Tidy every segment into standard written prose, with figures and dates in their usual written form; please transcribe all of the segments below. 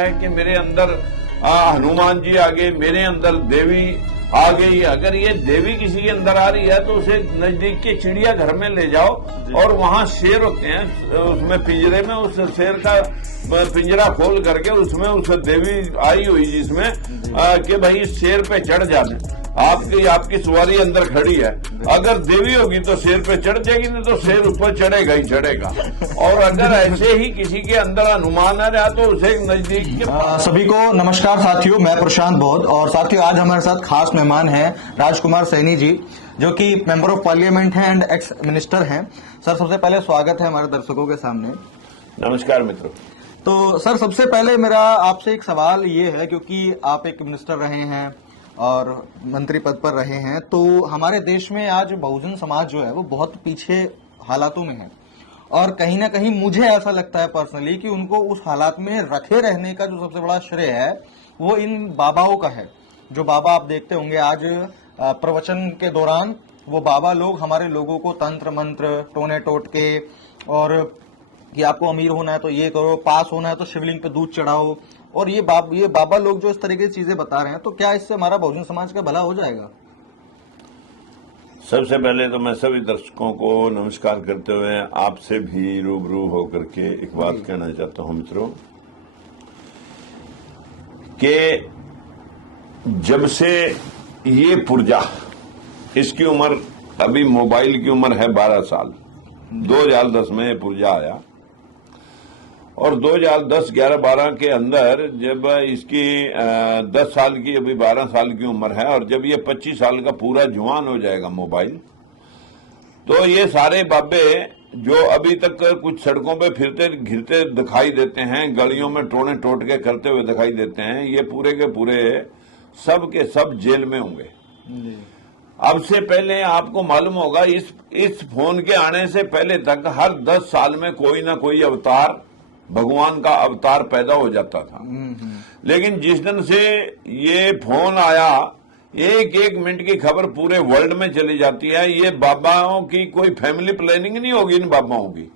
है कि मेरे अंदर हनुमान जी आ गए, मेरे अंदर देवी आ गई। अगर ये देवी किसी के अंदर आ रही है तो उसे नजदीक के चिड़ियाघर में ले जाओ और वहां शेर होते हैं, उसमें पिंजरे में उस शेर का पिंजरा खोल करके उसमें उस देवी आई हुई जिसमें कि भाई शेर पे चढ़ जाने, आपकी सवारी अंदर खड़ी है। अगर देवी होगी तो शेर पे चढ़ जाएगी, नहीं तो शेर ऊपर चढ़ेगा ही चढ़ेगा। और अगर ऐसे ही किसी के अंदर अनुमान आ रहा तो उसे नजदीक के सभी को नमस्कार साथियों, मैं प्रशांत बौद्ध। और साथियों आज हमारे साथ खास मेहमान हैं राजकुमार सैनी जी, जो कि मेंबर ऑफ पार्लियामेंट हैं एंड एक्स मिनिस्टर हैं। सर सबसे पहले स्वागत है हमारे दर्शकों के सामने। नमस्कार मित्रों। तो सर सबसे पहले मेरा आपसे एक सवाल ये है, क्योंकि आप एक मिनिस्टर रहे हैं और मंत्री पद पर रहे हैं, तो हमारे देश में आज बहुजन समाज जो है वो बहुत पीछे हालातों में है। और कहीं ना कहीं मुझे ऐसा लगता है पर्सनली कि उनको उस हालात में रखे रहने का जो सबसे बड़ा श्रेय है वो इन बाबाओं का है। जो बाबा आप देखते होंगे आज प्रवचन के दौरान वो बाबा लोग हमारे लोगों को तंत्र मंत्र टोने टोटके और कि आपको अमीर होना है तो ये करो, पास होना है तो शिवलिंग पे दूध चढ़ाओ, और ये बाबा लोग जो इस तरीके की चीजें बता रहे हैं, तो क्या इससे हमारा बहुजन समाज का भला हो जाएगा? सबसे पहले तो मैं सभी दर्शकों को नमस्कार करते हुए आपसे भी रूबरू होकर के एक बात कहना चाहता हूं मित्रों, कि जब से ये पुर्जा, इसकी उम्र अभी मोबाइल की उम्र है 12 साल, 2010 में पुर्जा आया और 2010, 11, 12 के अंदर जब इसकी 10 साल की, अभी 12 साल की उम्र है, और जब ये 25 साल का पूरा जवान हो जाएगा मोबाइल, तो ये सारे बाबे जो अभी तक कुछ सड़कों पे फिरते घिरते दिखाई देते हैं, गलियों में टोने टोटके करते हुए दिखाई देते हैं, ये पूरे के पूरे सब के सब जेल में होंगे। अब से पहले आपको मालूम होगा इस फोन के आने से पहले तक हर 10 साल में कोई ना कोई अवतार, भगवान का अवतार पैदा हो जाता था। लेकिन जिस दिन से ये फोन आया, एक एक मिनट की खबर पूरे वर्ल्ड में चली जाती है। ये बाबाओं की कोई फैमिली प्लानिंग नहीं होगी इन बाबाओं की।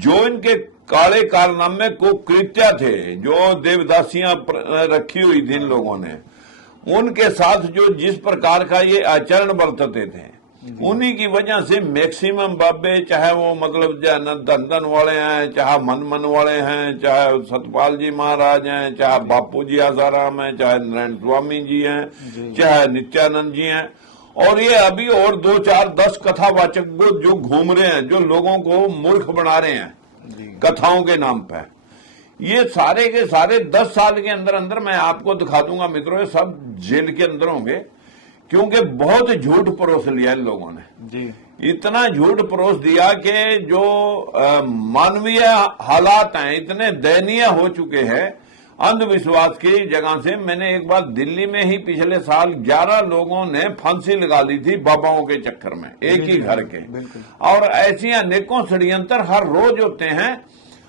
जो इनके काले कारनामे को कृत्या थे, जो देवदासियां रखी हुई थी इन लोगों ने, उनके साथ जो जिस प्रकार का ये आचरण बरतते थे, उन्हीं की वजह से मैक्सिमम बाबे, चाहे वो मतलब धन वाले हैं, चाहे मन वाले हैं, चाहे सतपाल जी महाराज हैं, चाहे बापू जी आसाराम हैं, चाहे नारायण स्वामी जी हैं, चाहे नित्यानंद जी हैं, और ये अभी और 2, 4, 10 कथावाचक जो घूम रहे हैं, जो लोगों को मूर्ख बना रहे हैं कथाओं के नाम पर, ये सारे के सारे 10 साल के अंदर अंदर मैं आपको दिखा दूंगा मित्रों, ये सब जेल के अंदर होंगे, क्योंकि बहुत झूठ परोस लिया इन लोगों ने जी। इतना झूठ परोस दिया कि जो मानवीय हालात हैं इतने दयनीय हो चुके हैं अंधविश्वास की जगह से। मैंने एक बार दिल्ली में ही पिछले साल 11 लोगों ने फांसी लगा ली थी बाबाओं के चक्कर में, एक ही घर के। और ऐसी अनेकों षड्यंत्र हर रोज होते हैं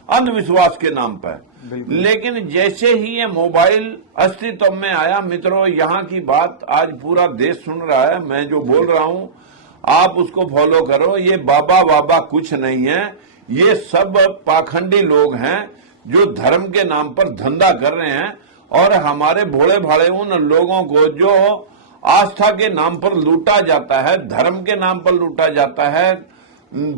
अंधविश्वास के नाम पर। लेकिन जैसे ही ये मोबाइल अस्तित्व में आया मित्रों, यहाँ की बात आज पूरा देश सुन रहा है। मैं जो बोल रहा हूँ आप उसको फॉलो करो। ये बाबा कुछ नहीं है, ये सब पाखंडी लोग हैं जो धर्म के नाम पर धंधा कर रहे हैं, और हमारे भोले भाले उन लोगों को जो आस्था के नाम पर लूटा जाता है, धर्म के नाम पर लूटा जाता है,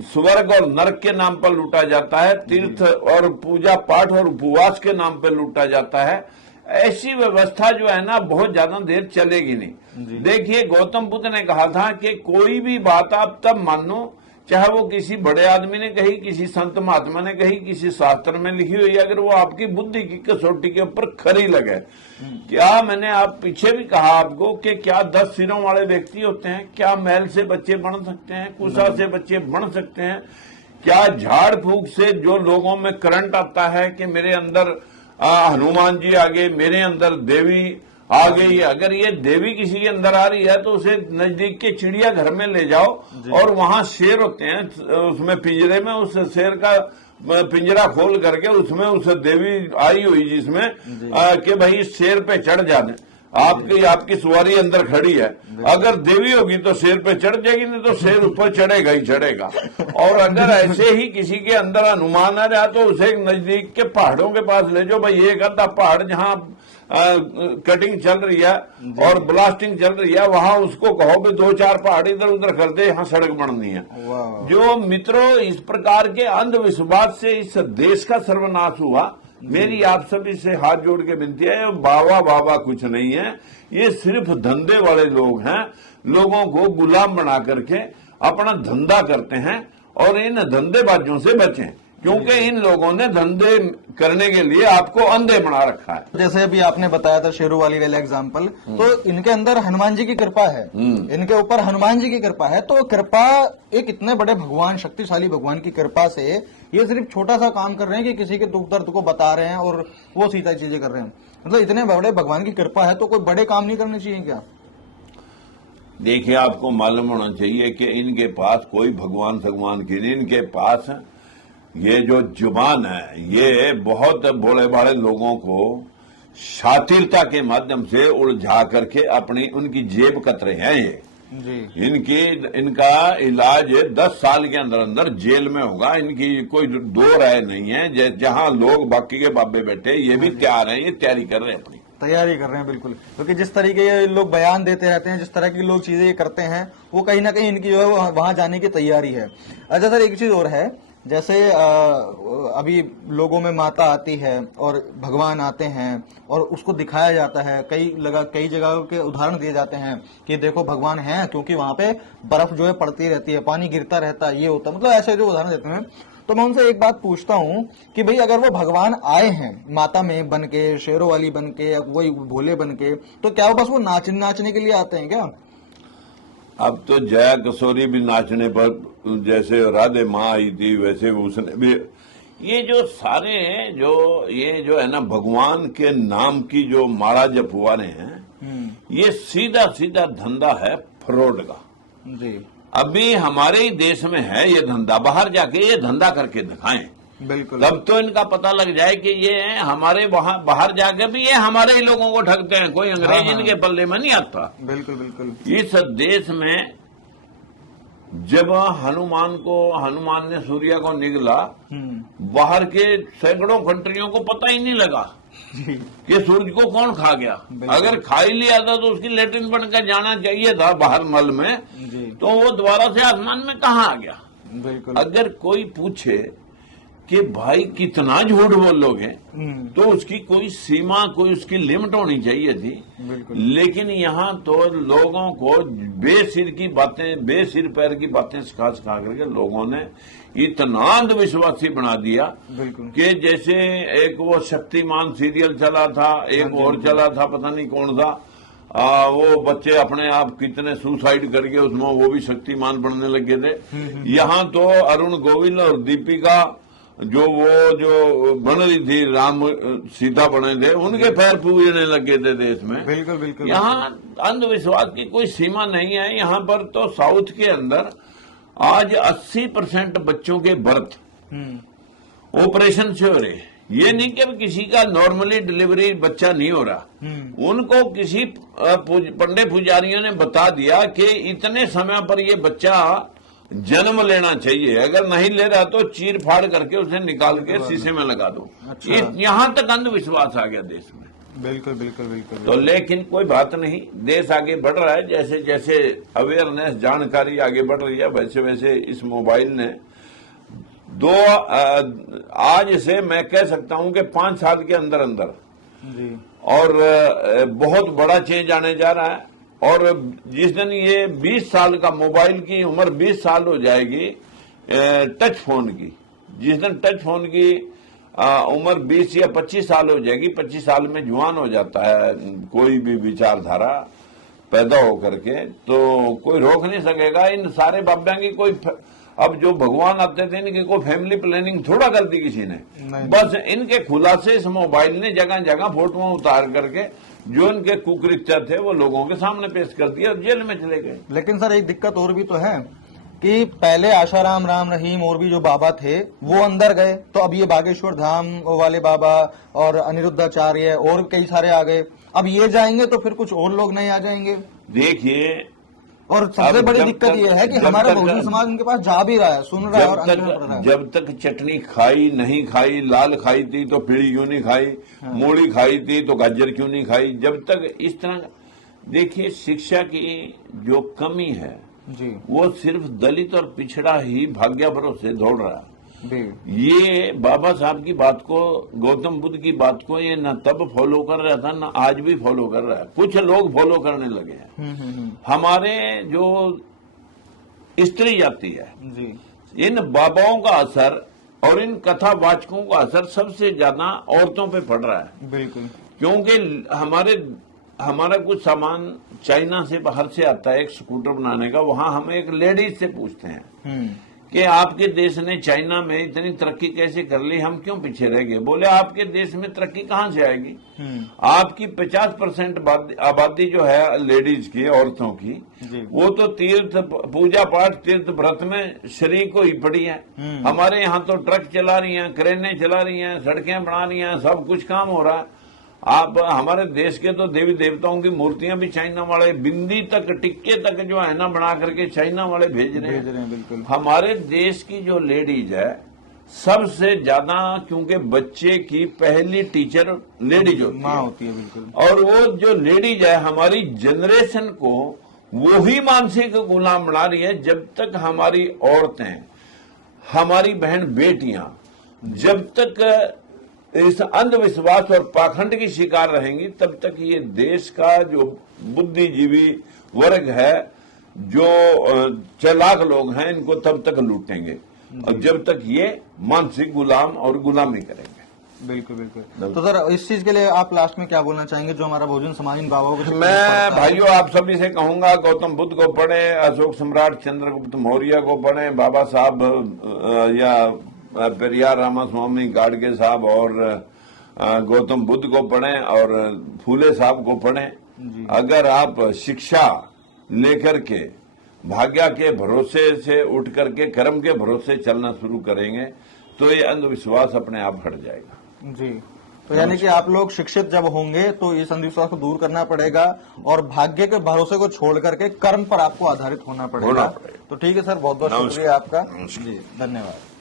स्वर्ग और नरक के नाम पर लूटा जाता है, तीर्थ और पूजा पाठ और उपवास के नाम पर लूटा जाता है। ऐसी व्यवस्था जो है ना बहुत ज्यादा देर चलेगी नहीं। देखिए गौतम बुद्ध ने कहा था कि कोई भी बात आप तब मानो चाहे वो किसी बड़े आदमी ने कही, किसी संत महात्मा ने कही, किसी शास्त्र में लिखी हुई, अगर वो आपकी बुद्धि की कसौटी के ऊपर खरी लगे। क्या मैंने आप पीछे भी कहा आपको कि क्या 10 सिरों वाले व्यक्ति होते हैं? क्या मैल से बच्चे बन सकते हैं? कुशा से बच्चे बन सकते हैं? क्या झाड़ फूक से जो लोगों में करंट आता है कि मेरे अंदर हनुमान जी आ गए, मेरे अंदर देवी आ गई, अगर ये देवी किसी के अंदर आ रही है तो उसे नजदीक के चिड़ियाघर में ले जाओ और वहां शेर होते हैं, उसमें पिंजरे में उस शेर का पिंजरा खोल करके उसमें उस देवी आई हुई जिसमें कि भाई शेर पे चढ़ जाने, आपकी सवारी अंदर खड़ी है, अगर देवी होगी तो शेर पे चढ़ जाएगी, नहीं तो शेर ऊपर चढ़ेगा ही चढ़ेगा। और अगर ऐसे ही किसी के अंदर अनुमान आ रहा तो उसे नजदीक के पहाड़ों के पास ले जाओ भाई, एक आधा पहाड़ जहां कटिंग चल रही है और ब्लास्टिंग चल रही है, वहां उसको कहो भी 2-4 पहाड़ इधर उधर कर दे, यहाँ सड़क बननी है। जो मित्रों इस प्रकार के अंधविश्वास से इस देश का सर्वनाश हुआ। मेरी आप सभी से हाथ जोड़ के विनती है, बाबा बाबा कुछ नहीं है, ये सिर्फ धंधे वाले लोग हैं, लोगों को गुलाम बना करके अपना धंधा करते हैं। और इन धंधेबाजों से बचें, क्योंकि इन लोगों ने धंधे करने के लिए आपको अंधे बना रखा है। जैसे अभी आपने बताया था शेरों वाली वाला एग्जाम्पल, तो इनके अंदर हनुमान जी की कृपा है, इनके ऊपर हनुमान जी की कृपा है। तो कृपा, एक इतने बड़े भगवान, शक्तिशाली भगवान की कृपा से ये सिर्फ छोटा सा काम कर रहे हैं कि किसी के दुख दर्द को बता रहे हैं और वो सीधा चीजें कर रहे हैं। मतलब इतने बड़े भगवान की कृपा है तो कोई बड़े काम नहीं करने चाहिए क्या? देखिए, आपको मालूम होना चाहिए कि इनके पास कोई भगवान की नहीं, इनके पास ये जो जुबान है ये बहुत बड़े बड़े लोगों को शातिरता के माध्यम से उलझा करके अपनी उनकी जेब कतरे हैं। ये जी। इनका इलाज 10 साल के अंदर अंदर जेल में होगा, इनकी कोई दो राय नहीं है। जहां लोग बाकी के बाबे बैठे, ये भी तैयार हैं, ये तैयारी कर रहे हैं, अपनी तैयारी कर रहे हैं बिल्कुल। क्योंकि जिस तरीके ये लोग बयान देते रहते हैं, जिस तरह की लोग चीजें करते हैं, वो कहीं ना कहीं इनकी जो है वहां जाने की तैयारी है। अच्छा सर, एक चीज और है, जैसे अभी लोगों में माता आती है और भगवान आते हैं और उसको दिखाया जाता है, कई जगहों के उदाहरण दिए जाते हैं कि देखो भगवान है, क्योंकि वहां पे बर्फ जो है पड़ती रहती है, पानी गिरता रहता है, ये होता है, मतलब ऐसे जो उदाहरण देते हैं। तो मैं उनसे एक बात पूछता हूं कि भाई अगर वो भगवान आए हैं माता में बन के, शेरों वाली बन के, या वही भोले बन के, तो क्या वो बस वो नाचने के लिए आते हैं क्या? अब तो जया किशोरी भी नाचने पर, जैसे राधे माँ आई थी वैसे उसने भी, ये जो सारे ये जो है ना भगवान के नाम की जो माला जपवाने हैं, ये सीधा सीधा धंधा है फ्रॉड का जी। अभी हमारे ही देश में है ये धंधा, बाहर जाके ये धंधा करके दिखाएं, बिल्कुल, तब तो इनका पता लग जाए कि ये हमारे वहां बाहर जाके भी ये हमारे ही लोगों को ठगते हैं, कोई अंग्रेज इनके पल्ले में नहीं आता। बिल्कुल बिल्कुल। इस देश में जब हनुमान ने सूर्य को निगला, बाहर के सैकड़ों कंट्रियों को पता ही नहीं लगा कि सूरज को कौन खा गया। अगर खा ही लिया था तो उसकी लेटरिन बनकर जाना चाहिए था बाहर मल में, तो वो दोबारा से आसमान में कहाँ आ गया। बिल्कुल। अगर कोई पूछे कि भाई कितना झूठ बोलोगे, तो उसकी कोई सीमा, कोई उसकी लिमिट होनी चाहिए थी। लेकिन यहाँ तो लोगों को बेसिर की बातें, बेसिर पैर की बातें सिखा करके लोगों ने इतना अंधविश्वासी बना दिया कि जैसे एक वो शक्तिमान सीरियल चला था, एक और चला था, पता नहीं कौन था, वो बच्चे अपने आप कितने सुसाइड करके उसमें वो भी शक्तिमान बनने लगे थे। यहाँ तो अरुण गोविल और दीपिका जो बन रही थी, राम सीता बने थे, उनके पैर पूजने लगे थे देश में। बिल्कुल बिल्कुल। यहाँ अंधविश्वास की कोई सीमा नहीं है। यहाँ पर तो साउथ के अंदर आज 80% बच्चों के बर्थ ऑपरेशन से हो रहे। ये नहीं कि किसी का नॉर्मली डिलीवरी बच्चा नहीं हो रहा, उनको किसी पंडित पुजारियों ने बता दिया कि इतने समय पर ये बच्चा जन्म लेना चाहिए, अगर नहीं ले रहा तो चीर फाड़ करके उसे निकाल के शीशे में लगा दो। अच्छा। यहाँ तक अंधविश्वास आ गया देश में। बिल्कुल बिल्कुल बिल्कुल। तो लेकिन कोई बात नहीं, देश आगे बढ़ रहा है, जैसे जैसे अवेयरनेस, जानकारी आगे बढ़ रही है, वैसे वैसे इस मोबाइल ने आज से मैं कह सकता हूं कि 5 साल के अंदर अंदर जी। और बहुत बड़ा चेंज आने जा रहा है। और जिस दिन ये 20 साल का, मोबाइल की उम्र 20 साल हो जाएगी टच फोन की, जिस दिन टच फोन की उम्र 20 या 25 साल हो जाएगी, 25 साल में जवान हो जाता है कोई भी विचारधारा पैदा हो करके, तो कोई रोक नहीं सकेगा इन सारे बाब्या की। कोई अब जो भगवान आते थे, इनकी कोई फैमिली प्लानिंग थोड़ा कर दी किसी ने, बस इनके खुलासे इस मोबाइल ने जगह जगह फोटो उतार करके जो इनके कुकृत्य थे वो लोगों के सामने पेश कर दिया और जेल में चले गए। लेकिन सर एक दिक्कत और भी तो है कि पहले आशाराम राम रहीम और भी जो बाबा थे वो अंदर गए, तो अब ये बागेश्वर धाम वाले बाबा और अनिरुद्धाचार्य और कई सारे आ गए, अब ये जाएंगे तो फिर कुछ और लोग नहीं आ जाएंगे। देखिए, और सबसे अब बड़ी जब दिक्कत तक- ये है कि जब हमारा तक- बहुजन समाज उनके पास जा भी रहा है, सुन रहा है और अंदर पड़ रहा है। जब तक चटनी खाई नहीं खाई, लाल खाई थी तो पीली क्यों नहीं खाई, मूली खाई थी तो गाजर क्यों नहीं खाई, जब तक इस तरह। देखिए, शिक्षा की जो कमी है जी वो सिर्फ दलित और पिछड़ा ही भाग्य भरोसे दौड़ रहा है। जी ये बाबा साहब की बात को, गौतम बुद्ध की बात को ये न तब फॉलो कर रहा था, न आज भी फॉलो कर रहा है। कुछ लोग फॉलो करने लगे हैं। हमारे जो स्त्री जाति है, जी इन बाबाओं का असर और इन कथावाचकों का असर सबसे ज्यादा औरतों पे पड़ रहा है। बिल्कुल। क्योंकि हमारा कुछ सामान चाइना से बाहर से आता है, एक स्कूटर बनाने का, वहां हम एक लेडीज से पूछते हैं कि आपके देश ने चाइना में इतनी तरक्की कैसे कर ली, हम क्यों पीछे रह गए। बोले आपके देश में तरक्की कहां से आएगी, आपकी 50% आबादी जो है लेडीज की, औरतों की, वो तो तीर्थ पूजा पाठ तीर्थ व्रत में शरीक को ही पड़ी है। हमारे यहाँ तो ट्रक चला रही हैं, क्रेनें चला रही हैं, सड़कें बना रही हैं, सब कुछ काम हो रहा है। आप हमारे देश के तो देवी देवताओं की मूर्तियां भी चाइना वाले, बिंदी तक, टिक्के तक जो है ना बना करके चाइना वाले भेज रहे हैं। बिल्कुल। हमारे देश की जो लेडीज है सबसे ज्यादा, क्योंकि बच्चे की पहली टीचर लेडीज होती है। बिल्कुल। और वो जो लेडीज है हमारी जनरेशन को वो ही मानसिक गुलाम बना रही है। जब तक हमारी औरतें, हमारी बहन बेटियां जब तक इस अंधविश्वास और पाखंड की शिकार रहेंगी, तब तक ये देश का जो बुद्धिजीवी वर्ग है, जो चालाक लोग हैं, इनको तब तक लूटेंगे और जब तक ये मानसिक गुलाम और गुलामी करेंगे। बिल्कुल बिल्कुल। तो सर, इस चीज के लिए आप लास्ट में क्या बोलना चाहेंगे, जो हमारा बहुजन समाज इन बाबाओं को? मैं भाइयों आप सभी से कहूंगा, गौतम बुद्ध को पढ़ें, अशोक सम्राट चंद्रगुप्त मौर्य को पढ़ें, बाबा साहब या पेरियार रामास्वामी गाडगे साहब और गौतम बुद्ध को पढ़ें और फूले साहब को पढ़ें। अगर आप शिक्षा लेकर के भाग्य के भरोसे से उठ करके कर्म के भरोसे चलना शुरू करेंगे तो ये अंधविश्वास अपने आप हट जाएगा। जी, तो यानी कि आप लोग शिक्षित जब होंगे तो इस अंधविश्वास को दूर करना पड़ेगा और भाग्य के भरोसे को छोड़ करके कर्म पर आपको आधारित होना पड़ेगा। तो ठीक है सर, बहुत बहुत शुक्रिया आपका। जी, धन्यवाद।